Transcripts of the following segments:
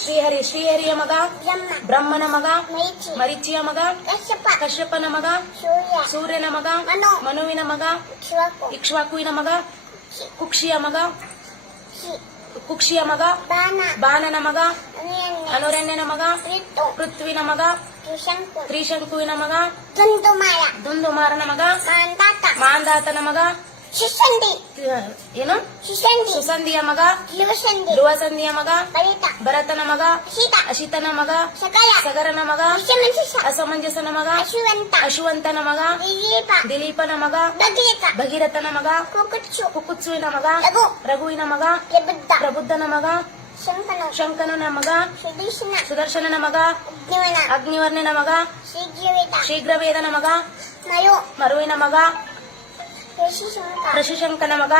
ಶ್ರೀಹರಿ ಶ್ರೀಹರಿಯ ಮಗ ಬ್ರಹ್ಮನ ಮಗ ಮರಿಚಿಯ ಮಗ ಕಶ್ಯಪನ ಮಗ ಸೂರ್ಯನ ಮಗ ಮನುವಿನ ಮಗ ಇಕ್ಷ್ವಾಕುವಿನ ಮಗ ಕುಕ್ಷಿಯ ಮಗ ಬಾಣನ ಮಗ ಅನುರಣ್ಯನ ಮಗ ಪೃಥ್ವಿನ ಮಗ ತ್ರಿಶಂಕುವಿನ ಮಗ ದುಂದುಮಾರನ ಮಗ ಮಾಂದಾತನ ಮಗ ಏನು ಸುಸಂಧಿಯ ಮಗ ಧ್ರುವಸಂಧಿಯ ಮಗ ಭರತನ ಮಗ ಅಶಿತನ ಮಗ ಸಗರನ ಮಗ ಅಸಮಂಜಸನ ಮಗ ಅಶುವಂತನ ಮಗ ದಿಲೀಪನ ಮಗ ಭಗೀರಥನ ಮಗ ಕುಕುತ್ಸುವಿನ ಮಗ ರಘುವಿನ ಮಗ ಪ್ರಬುದ್ಧನ ಮಗ ಶಂಕನನ ಮಗ ಸುದರ್ಶನನ ಮಗ ಅಗ್ನಿವರ್ಣನ ಮಗ ಶೀಘ್ರವೇದನ ಮಗ ಮರುವಿನ ಮಗ ಋಷಿಶಂಕನ ಮಗ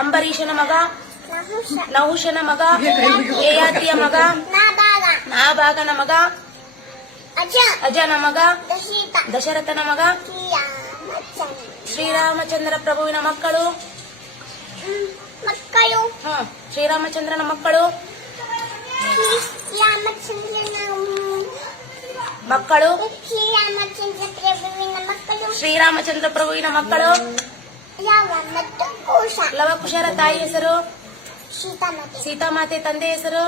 ಅಂಬರೀಷನ ಮಗ ನಹುಷನ ಮಗ ಯಯಾತಿಯ ಮಗ ನಾಭಾಗನ ಮಗ ಅಜನ ಮಗ ದಶರಥನ ಮಗ ಶ್ರೀರಾಮಚಂದ್ರ ಪ್ರಭುವಿನ ಮಕ್ಕಳು ಶ್ರೀರಾಮಚಂದ್ರನ ಮಕ್ಕಳು ಶ್ರೀರಾಮಚಂದ್ರ ಪ್ರಭುವಿನ ಮಕ್ಕಳು ಲವಕುಶರ ತಾಯಿ ಹೆಸರು ಸೀತಾಮಾತೆ ತಂದೆ ಹೆಸರು